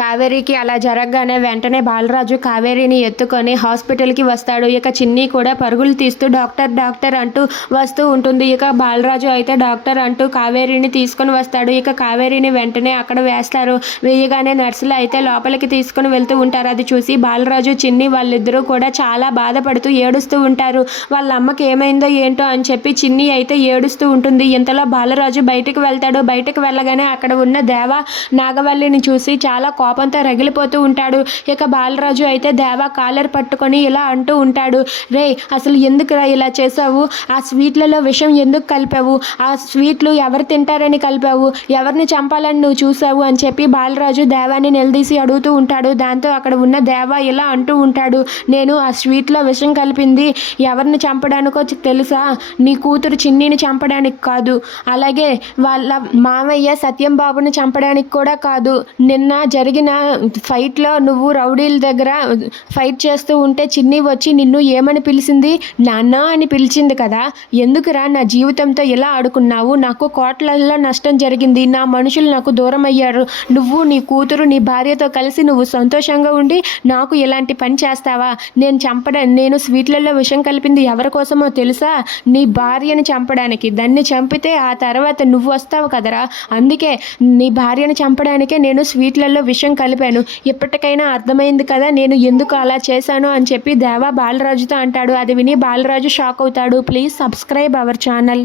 కావేరికి అలా జరగగానే వెంటనే బాలరాజు కావేరిని ఎత్తుకొని హాస్పిటల్కి వస్తాడు. ఇక చిన్ని కూడా పరుగులు తీస్తూ డాక్టర్ డాక్టర్ అంటూ వస్తూ ఉంటుంది. ఇక బాలరాజు అయితే డాక్టర్ అంటూ కావేరిని తీసుకొని వస్తాడు. ఇక కావేరిని వెంటనే అక్కడ వేస్తారు. వేయగానే నర్సులు అయితే లోపలికి తీసుకొని వెళ్తూ ఉంటారు. అది చూసి బాలరాజు చిన్ని వాళ్ళిద్దరూ కూడా చాలా బాధపడుతూ ఏడుస్తూ ఉంటారు. వాళ్ళ అమ్మకి ఏమైందో ఏంటో అని చెప్పి చిన్ని అయితే ఏడుస్తూ ఉంటుంది. ఇంతలో బాలరాజు బయటికి వెళ్తాడు. బయటకు వెళ్ళగానే అక్కడ ఉన్న దేవ నాగవల్లిని చూసి చాలా కోపంతో రగిలిపోతూ ఉంటాడు. ఇక బాలరాజు అయితే దేవ కాలర్ పట్టుకొని ఇలా అంటూ ఉంటాడు, రే అసలు ఎందుకురా ఇలా చేసావు? ఆ స్వీట్లలో విషం ఎందుకు కలిపావు? ఆ స్వీట్లు ఎవరు తింటారని కలిపావు? ఎవరిని చంపాలని నువ్వు చూసావు అని చెప్పి బాలరాజు దేవాన్ని నిలదీసి అడుగుతూ ఉంటాడు. దాంతో అక్కడ ఉన్న దేవ ఇలా అంటూ ఉంటాడు, నేను ఆ స్వీట్లో విషం కలిపింది ఎవరిని చంపడానికో తెలుసా? నీ కూతురు చిన్నిని చంపడానికి కాదు, అలాగే వాళ్ళ మామయ్య సత్యం బాబుని చంపడానికి కూడా కాదు. నిన్న జరిగిన ఫైట్లో నువ్వు రౌడీల దగ్గర ఫైట్ చేస్తూ ఉంటే చిన్ని వచ్చి నిన్ను ఏమని పిలిచింది? నాన్న అని పిలిచింది కదా. ఎందుకురా నా జీవితంతో ఇలా ఆడుకున్నావు? నాకు కోట్లల్లో నష్టం జరిగింది. నా మనుషులు నాకు దూరం అయ్యారు. నువ్వు నీ కూతురు నీ భార్యతో కలిసి నువ్వు సంతోషంగా ఉండి నాకు ఇలాంటి పని చేస్తావా? నేను స్వీట్లలో విషం కలిపింది ఎవరి కోసమో తెలుసా? నీ భార్యని చంపడానికి. దాన్ని చంపితే ఆ తర్వాత నువ్వు వస్తావు కదరా. అందుకే నీ భార్యని చంపడానికే నేను స్వీట్లలో విషం కలిపాను. ఇప్పటికైనా అర్థమైంది కదా నేను ఎందుకు అలా చేశాను అని చెప్పి దేవా బాలరాజుతో అంటాడు. అది విని బాలరాజు షాక్ అవుతాడు. Please subscribe our channel.